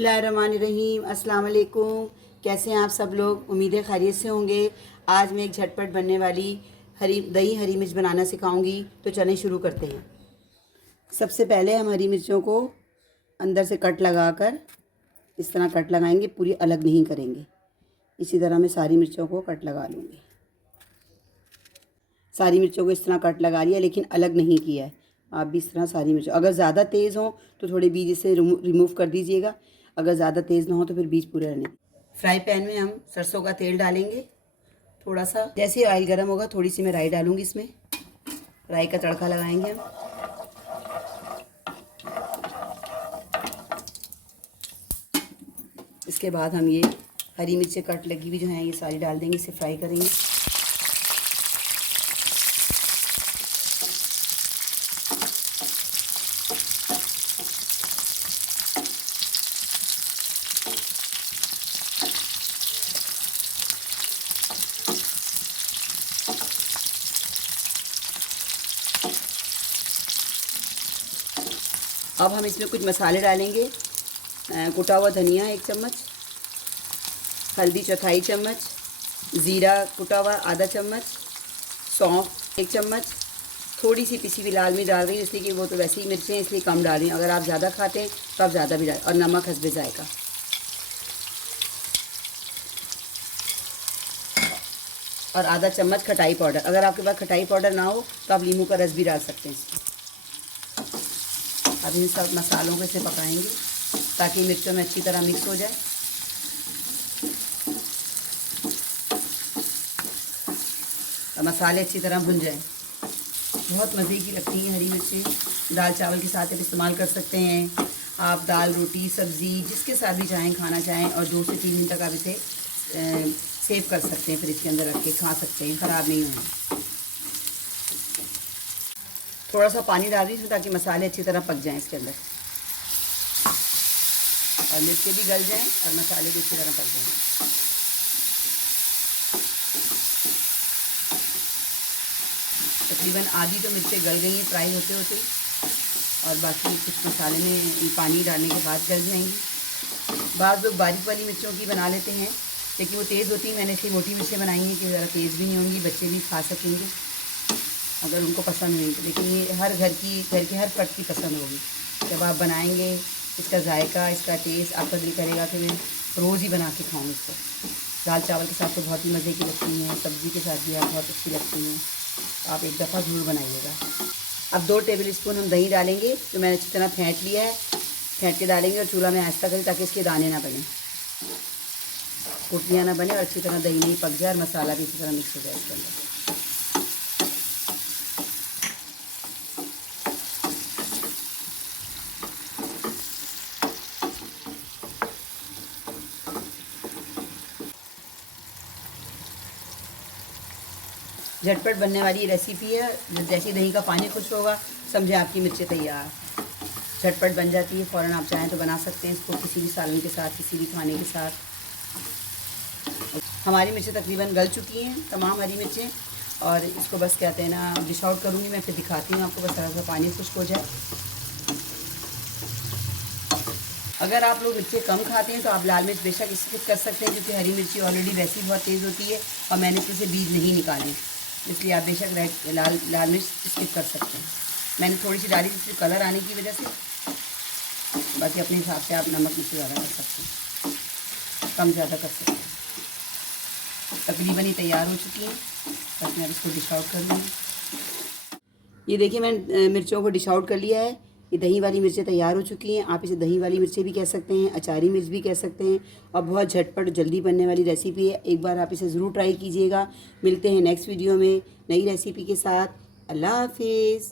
बिस्मिल्लाहिर्रहमानिर्रहीम। अस्सलाम वालेकुम। कैसे हैं आप सब लोग? उम्मीद है खैरियत से होंगे। आज मैं एक झटपट बनने वाली दही हरी मिर्च बनाना सिखाऊंगी, तो चलें शुरू करते हैं। सबसे पहले हम हरी मिर्चों को अंदर से कट लगाकर इस तरह कट लगाएंगे, पूरी अलग नहीं करेंगे। इसी तरह मैं सारी मिर्चों को कट लगा लूँगी। सारी मिर्चों को इस तरह कट लगा लिया, लेकिन अलग नहीं किया है। आप भी इस तरह सारी मिर्चों, अगर ज़्यादा तेज़ हो तो थोड़े बीज इससे रिमूव कर दीजिएगा, अगर ज़्यादा तेज़ ना हो तो फिर बीज पूरे रहने। फ्राई पैन में हम सरसों का तेल डालेंगे थोड़ा सा। जैसे ऑयल गर्म होगा थोड़ी सी मैं राई डालूँगी इसमें। राई का तड़का लगाएंगे हम। इसके बाद हम ये हरी मिर्चें कट लगी हुई जो हैं ये सारी डाल देंगे, इसे फ्राई करेंगे। अब हम इसमें कुछ मसाले डालेंगे। कुटा हुआ धनिया 1 चम्मच, हल्दी चौथाई चम्मच, ज़ीरा कुटा हुआ आधा चम्मच, सौंफ 1 चम्मच, थोड़ी सी पिसी हुई लाल मिर्च डाल रही हूँ इसलिए कि वो तो वैसे ही मिर्चें हैं इसलिए कम डाल रही हूँ। अगर आप ज़्यादा खाते हैं तो आप ज़्यादा भी डालें, और नमक हस्बे जायका। और आधा चम्मच खटाई पाउडर। अगर आपके पास खटाई पाउडर ना हो तो आप नींबू का रस भी डाल सकते हैं इसमें। अब इन सब मसालों को इसे पकाएंगे ताकि मिर्चों में अच्छी तरह मिक्स हो जाए। और मसाले अच्छी तरह भुन जाएं। बहुत मज़े की लगती हैं हरी मिर्चें। दाल चावल के साथ आप इस्तेमाल कर सकते हैं। आप दाल रोटी सब्ज़ी जिसके साथ भी चाहें खाना चाहें, और 2 से 3 दिन तक आप इसे सेव कर सकते हैं, फिर इसके अंदर रख के खा सकते हैं, ख़राब नहीं होंगे। थोड़ा सा पानी डाल दीजिए ताकि मसाले अच्छी तरह पक जाएं इसके अंदर, और मिर्चें भी गल जाएं और मसाले भी अच्छी तरह पक जाएं। तकरीबन आधी तो मिर्चें गल गई हैं फ्राई होते होते, और बाकी कुछ मसाले में पानी डालने के बाद गल जाएंगी। बाज़ लोग बारीक वाली मिर्चों की बना लेते हैं, लेकिन वो तेज़ होती है। मैंने इसलिए मोटी मिर्चें बनाई हैं कि ज़रा तेज़ भी नहीं होंगी, बच्चे भी खा सकेंगे अगर उनको पसंद हुई तो। लेकिन ये हर घर के हर फर्द की पसंद होगी। जब आप बनाएंगे इसका जायका, इसका टेस्ट, आपका दिल करेगा कि मैं रोज़ ही बना के खाऊँ इसको। दाल चावल के साथ तो बहुत ही मज़े की लगती हैं, सब्ज़ी के साथ भी आप बहुत अच्छी लगती हैं। आप एक दफ़ा ज़रूर बनाइएगा। अब 2 टेबल स्पून हम दही डालेंगे, जो मैंने अच्छी तरह फेंट लिया है। फेंट के डालेंगे और चूल्हा में आहिस्ता करें ताकि इसके दाने ना बने, कुटियाँ ना बने, और अच्छी तरह दही नहीं पक जाए और मसाला भी अच्छी तरह मिक्स हो जाए इसके अंदर। झटपट बनने वाली रेसिपी है। जैसे दही का पानी खुश होगा समझे आपकी मिर्चें तैयार। झटपट बन जाती है, फ़ौरन आप चाहें तो बना सकते हैं इसको किसी भी सालन के साथ, किसी भी खाने के साथ। हमारी मिर्चें तकरीबन गल चुकी हैं, तमाम हरी मिर्चें, और इसको बस कहते हैं ना डिश आउट करूँगी मैं, फिर दिखाती हूँ आपको। बस थोड़ा सा पानी खुश्क हो जाए। अगर आप लोग मिर्चें कम खाते हैं तो आप लाल मिर्च बेशक स्किप कर सकते हैं, क्योंकि हरी मिर्ची ऑलरेडी वैसी बहुत तेज़ होती है और मैंने इसमें से बीज नहीं निकाले, इसलिए आप बेशक लाल मिर्च स्किप कर सकते हैं। मैंने थोड़ी सी डाली जिससे कलर आने की वजह से, बाकी अपने हिसाब से आप नमक मिर्च ज़्यादा कर सकते हैं, कम ज़्यादा कर सकते हैं। तकरीबन ही तैयार हो चुकी हैं, बस मैं इसको डिश आउट कर लूँगी। ये देखिए मैंने मिर्चों को डिश आउट कर लिया है। ये दही वाली मिर्चें तैयार हो चुकी हैं। आप इसे दही वाली मिर्चें भी कह सकते हैं, अचारी मिर्च भी कह सकते हैं, और बहुत झटपट जल्दी बनने वाली रेसिपी है। एक बार आप इसे ज़रूर ट्राई कीजिएगा। मिलते हैं नेक्स्ट वीडियो में नई रेसिपी के साथ। अल्लाह हाफिज़।